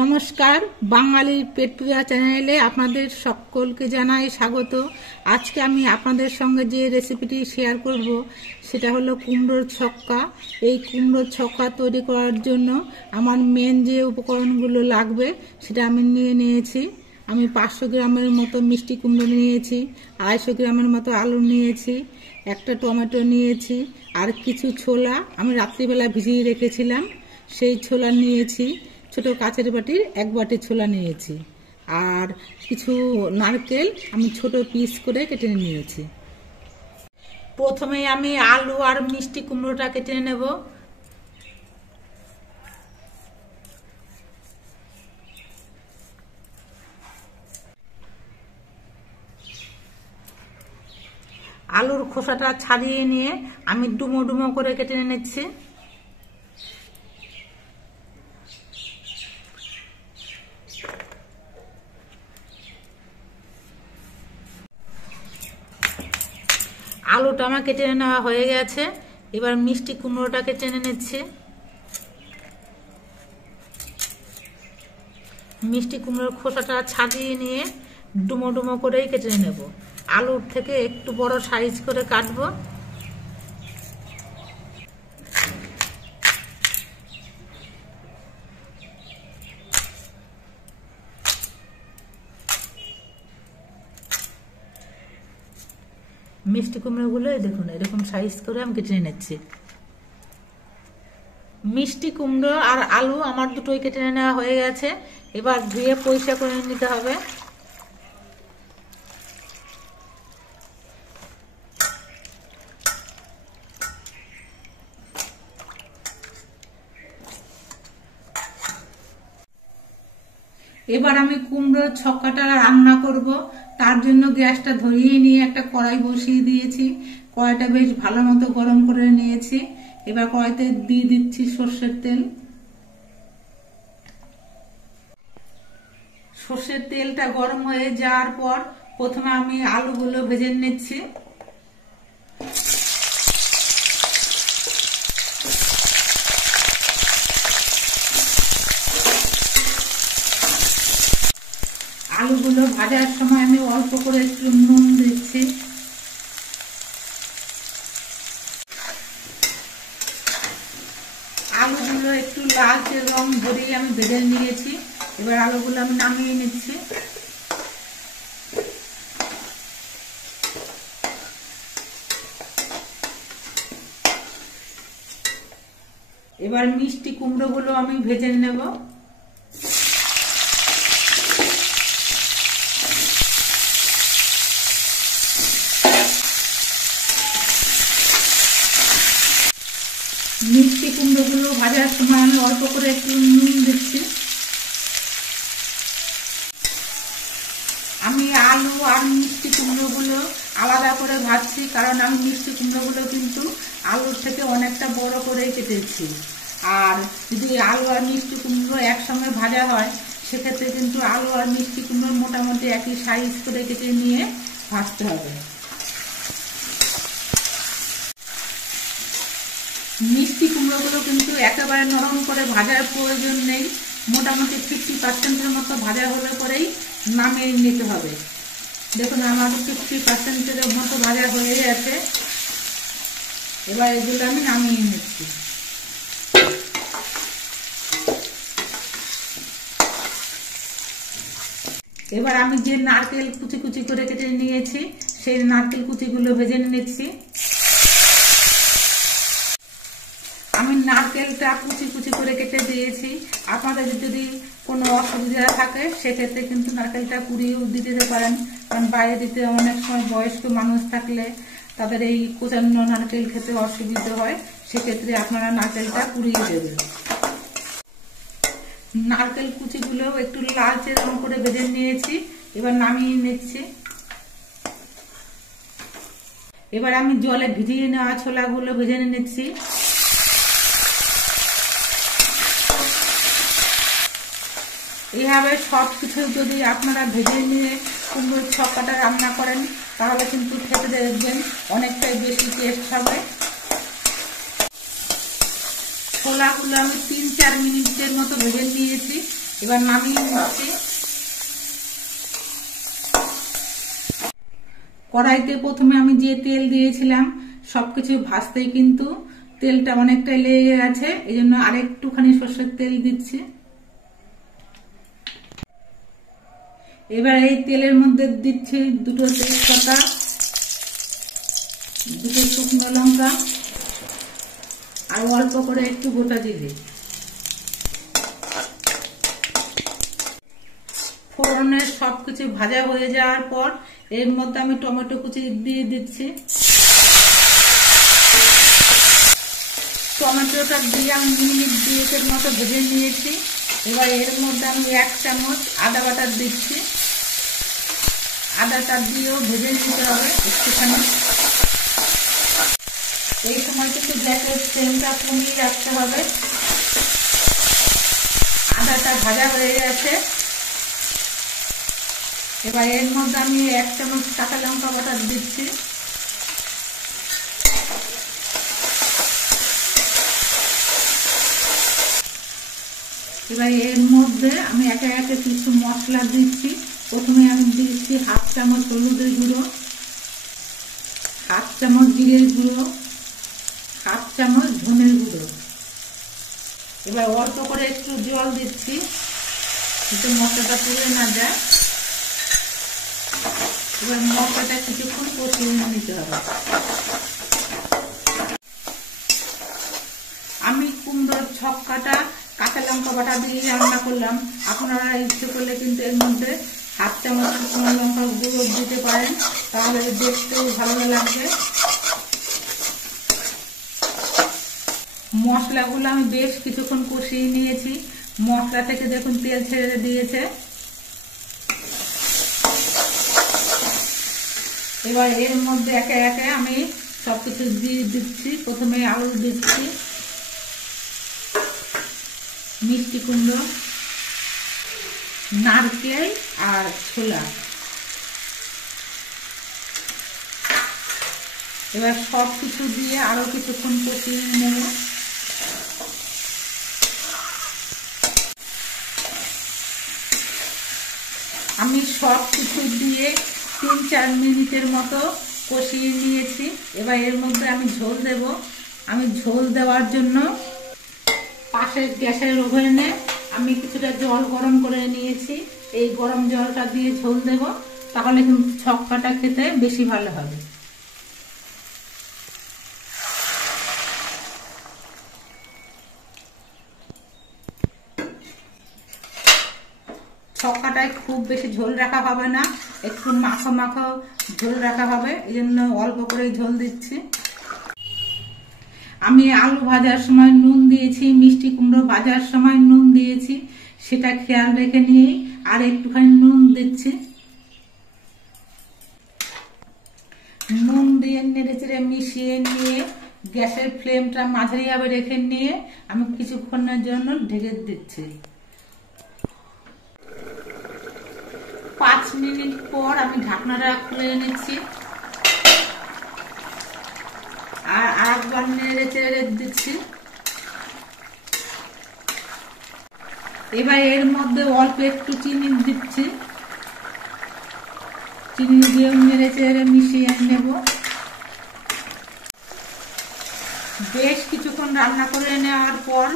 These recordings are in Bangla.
নমস্কার, বাঙালির পেট পূজা চ্যানেলে আপনাদের সকলকে জানাই স্বাগত। আজকে আমি আপনাদের সঙ্গে যে রেসিপিটি শেয়ার করব সেটা হলো কুমড়োর ছক্কা। এই কুমড়োর ছক্কা তৈরি করার জন্য আমার মেন যে উপকরণগুলো লাগবে সেটা আমি নিয়েছি। আমি 500 গ্রামের মতো মিষ্টি কুমড়ো নিয়েছি, 250 গ্রামের মতো আলু নিয়েছি, একটা টমেটো নিয়েছি, আর কিছু ছোলা আমি রাত্রিবেলা ভিজিয়ে রেখেছিলাম সেই ছোলা নিয়েছি। ছোট কাচের বাটির 1 বাটি ছোলা নিয়েছি, আর কিছু নারকেল আমি ছোট পিস করে কেটে নিয়েছি। প্রথমে আমি আলু আর মিষ্টি কুমড়োটা কেটে নেব। আলুর খোসাটা ছাড়িয়ে নিয়ে আমি ডুমো ডুমো করে কেটে নিচ্ছি। আলুটা আমার কেটে নেওয়া হয়ে গেছে, এবার মিষ্টি কুমড়োটা কেটে নিচ্ছি। মিষ্টি কুমড়োর খোসাটা ছাড়িয়ে নিয়ে ডুমো ডুমো করেই কেটে নেব। আলুর থেকে একটু বড় সাইজ করে কাটবো। মিষ্টি কুমড়োগুলো দেখুন এরকম সাইজ করে আমি কেটে নিচ্ছি। মিষ্টি কুমড়ো আর আলু আমার দুটোই কেটে নেওয়া হয়ে গেছে, এবার ধুয়ে পরিষ্কার করে নিতে হবে। এবার আমি কুমড়োর ছক্কাটা রান্না করব। তার জন্য গ্যাসটা ধরিয়ে নিয়ে একটা কড়াই বসিয়ে দিয়েছি। কড়াইটা বেশ ভালো মতো গরম করে নিয়েছি। এবার কড়াইতে দিয়ে দিচ্ছি সর্ষের তেল। সর্ষের তেলটা গরম হয়ে যাওয়ার পর প্রথমে আমি আলুগুলো ভেজে নিচ্ছি। আলুগুলো ভাজার সময় আমি অল্প করে একটু নুন দিচ্ছি। আলুগুলো একটু লালচে রং ধরিয়ে আমি ভেজে নিয়েছি। এবার আলুগুলো আমি নামিয়ে নিচ্ছি। এবার মিষ্টি কুমড়োগুলো আমি ভেজে নেব। মিষ্টি কুমড়োগুলো ভাজার সময় আমি অল্প করে একটু নুন দিচ্ছি। আমি আলু আর মিষ্টি কুমড়োগুলো আলাদা করে ভাজছি, কারণ আমি মিষ্টি কুমড়োগুলো কিন্তু আলুর থেকে অনেকটা বড় করে কেটেছি। আর যদি আলু আর মিষ্টি কুমড়ো একসঙ্গে ভাজা হয় সেক্ষেত্রে কিন্তু আলু আর মিষ্টি কুমড়ো মোটামুটি একই সাইজ করে কেটে নিয়ে ভাজতে হবে। মিষ্টি কুমড়োগুলো কিন্তু একেবারে নরম করে ভাজার প্রয়োজন নেই, মোটামুটি 50%-এর মতো ভাজা হলে পরেই নামিয়ে নিতে হবে। দেখুন আমার 50%-এর মতো ভাজা হয়ে গেছে। এবার এগুলো আমি নামিয়ে নিচ্ছি। এবার আমি যে নারকেল কুচি কুচি করে কেটে নিয়েছি সেই নারকেল কুচিগুলো ভেজে নিচ্ছি। আমি নারকেলটা কুচি কুচি করে কেটে দিয়েছি। আপনাদের যদি কোনো অসুবিধা থাকে সেক্ষেত্রে কিন্তু নারকেলটা কুড়িয়েও দিতে পারেন, কারণ বাইরে দিতে অনেক সময় বয়স্ক মানুষ থাকলে তাদের এই কোচানো নারকেল খেতে অসুবিধা হয়, সেক্ষেত্রে আপনারা নারকেলটা কুড়িয়ে দেবেন। নারকেল কুচিগুলো একটু লালচে রং করে ভেজে নিয়েছি, এবার নামিয়ে নিচ্ছি। এবার আমি জলে ভিজিয়ে নেওয়া ছোলাগুলো ভেজে নিচ্ছি। এইভাবে সব কিছু যদি আপনারা ভেজে নিয়ে কুমড়োর ছক্কাটা রান্না করেন তাহলে কিন্তু খেতে দেখবেন অনেকটাই বেশি টেস্ট হবে। ছোলাগুলো আমি 3-4 মিনিটের মতো ভেজে নিয়েছি। এবার নামিয়ে নিচ্ছি। কড়াইতে প্রথমে আমি যে তেল দিয়েছিলাম সবকিছু ভাজতেই কিন্তু তেলটা অনেকটাই লেগে গেছে, এই জন্য আরেকটুখানি সর্ষের তেল দিচ্ছি। এবার এই তেলের মধ্যে দিচ্ছি দুটো তেজপাতা, দুটো শুকনো লঙ্কা আর অল্প করে একটু গোটা জিরে। ফোড়নের সবকিছু ভাজা হয়ে যাওয়ার পর এর মধ্যে আমি টমেটো কুচি দিয়ে দিচ্ছি। টমেটোটা দিয়ে আমি মিনিট 2 মতো ভেজে নিয়েছি। এবার এর মধ্যে আমি 1 চামচ আদা বাটা দিচ্ছি। আদাটা দিয়েও ভেজে নিতে হবে একটুখানি। এই সময় কিন্তু গ্যাসের ফ্লেমটা কমিয়ে রাখতে হবে। আদাটা ভাজা হয়ে গেছে। এবার এর মধ্যে আমি 1 চামচ কাঁচা লঙ্কা বাটা দিচ্ছি। এবার এর মধ্যে আমি একে একে কিছু মশলা দিচ্ছি। প্রথমে আমি দিচ্ছি 1/2 চামচ হলুদের গুঁড়ো, 1/2 চামচ জিরের গুঁড়ো, 1/2 চামচ ধনের গুঁড়ো। এবার অল্প করে একটু জল দিচ্ছি যাতে মশলাটা পুড়ে না যায়। এবার মশলাটা কিছুক্ষণ কষিয়ে নিতে হবে। আমি কুমড়োর ছক্কাটা কাঁচা লঙ্কা বাটা দিয়ে রান্না করলাম। আপনারা ইচ্ছে করলে কিন্তু এর মধ্যে 1/2 চামচ শুকনো লঙ্কা গুঁড়ো দিতে পারেন, তাহলে দেখতেও ভালো লাগবে। মশলাগুলো আমি বেশ কিছুক্ষণ কষিয়ে নিয়েছি। মশলা থেকে দেখুন তেল ছেড়ে দিয়েছে। এবার এর মধ্যে একে একে আমি সবকিছু দিয়ে দিচ্ছি। প্রথমে আলু দিচ্ছি, মিষ্টি কুমড়ো, নারকেল আর ছোলা। এবার সবকিছু দিয়ে আরো কিছুক্ষণ কষিয়ে নেব। আমি সবকিছু দিয়ে 3-4 মিনিটের মতো কষিয়ে নিয়েছি। এবার এর মধ্যে আমি ঝোল দেব। আমি ঝোল দেওয়ার জন্য পাশের গ্যাসের ওভেনে আমি কিছুটা জল গরম করে নিয়েছি। এই গরম জলটা দিয়ে ঝোল দেব, তাহলে কিন্তু ছক্কাটা খেতে বেশি ভালো হবে। ছক্কাটায় খুব বেশি ঝোল রাখা হবে না, একটু মাখো মাখো ঝোল রাখা হবে, এই জন্য অল্প করে ঝোল দিচ্ছি। আমি আলু ভাজার সময় নুন দিয়েছি, মিষ্টি কুমড়ো ভাজার সময় নুন দিয়েছি, সেটা খেয়াল রেখে নিয়ে আর একটুখানি নুন দিচ্ছি। নুন দিয়ে নেড়েচেড়ে মিশিয়ে নিয়ে গ্যাসের ফ্লেমটা মাঝারিভাবে রেখে নিয়ে আমি কিছুক্ষণের জন্য ঢেকে দিচ্ছি। 5 মিনিট পর আমি ঢাকনাটা খুলে নিচ্ছি আর আরেকবার নেড়ে চেড়ে দিচ্ছি। এবার এর মধ্যে অল্প একটু চিনি দিচ্ছি। চিনি দিয়ে নেড়ে চেড়ে মিশিয়ে নেব। বেশ কিছুক্ষণ রান্না করে নেওয়ার পর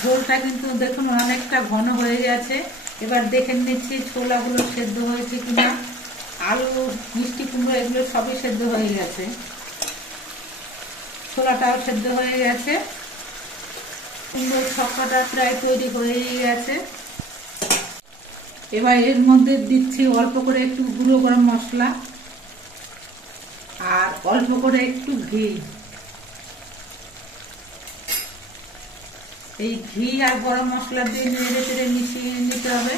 ঝোলটা কিন্তু দেখুন অনেকটা ঘন হয়ে গেছে। এবার দেখে নিচ্ছি ছোলাগুলো সেদ্ধ হয়েছে কিনা। আলু, মিষ্টি কুমড়ো এগুলো সবই সেদ্ধ হয়ে গেছে, ছোলাটাও সেদ্ধ হয়ে গেছে। কুমড়োর ছক্কাটা প্রায় তৈরি হয়ে গেছে। এবার এর মধ্যে দিচ্ছি অল্প করে একটু গুঁড়ো গরম মশলা আর অল্প করে একটু ঘি। এই ঘি আর গরম মশলা দিয়ে নেড়ে চেড়ে মিশিয়ে নিতে হবে।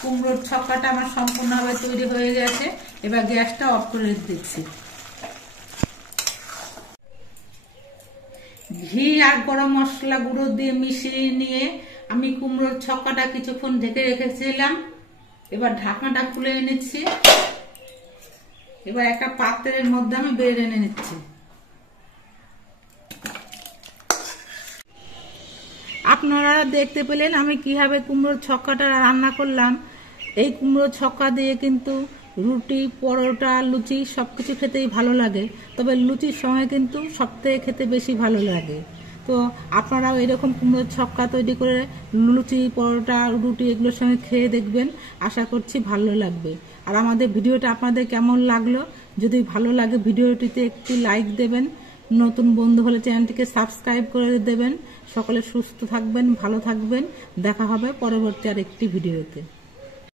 কুমড়োর ছক্কাটা আমার সম্পূর্ণভাবে তৈরি হয়ে গেছে। এবার গ্যাসটা অফ করে দিচ্ছি। ঘি আর গরম মশলা গুঁড়ো দিয়ে মিশিয়ে নিয়ে আমি কুমড়োর ছক্কাটা কিছুক্ষণ ঢেকে রেখেছিলাম। এবার ঢাকনাটা খুলে এনেছি। এবার একটা পাত্রের মধ্যে আমি বের এনে নিচ্ছি। আপনারা দেখতে পেলেন আমি কিভাবে কুমড়োর ছক্কাটা রান্না করলাম। এই কুমড়োর ছক্কা দিয়ে কিন্তু রুটি, পরোটা, লুচি সবকিছু খেতেই ভালো লাগে, তবে লুচির সঙ্গে কিন্তু সবথেকে খেতে বেশি ভালো লাগে। তো আপনারাও এরকম কুমড়োর ছক্কা তৈরি করে লুচি, পরোটা, রুটি এগুলোর সঙ্গে খেয়ে দেখবেন, আশা করছি ভালো লাগবে। আর আমাদের ভিডিওটা আপনাদের কেমন লাগলো, যদি ভালো লাগে ভিডিওটিতে একটি লাইক দেবেন, নতুন বন্ধু হলে চ্যানেলটিকে সাবস্ক্রাইব করে দেবেন। সকলে সুস্থ থাকবেন, ভালো থাকবেন, দেখা হবে পরবর্তী আরেকটি ভিডিওতে।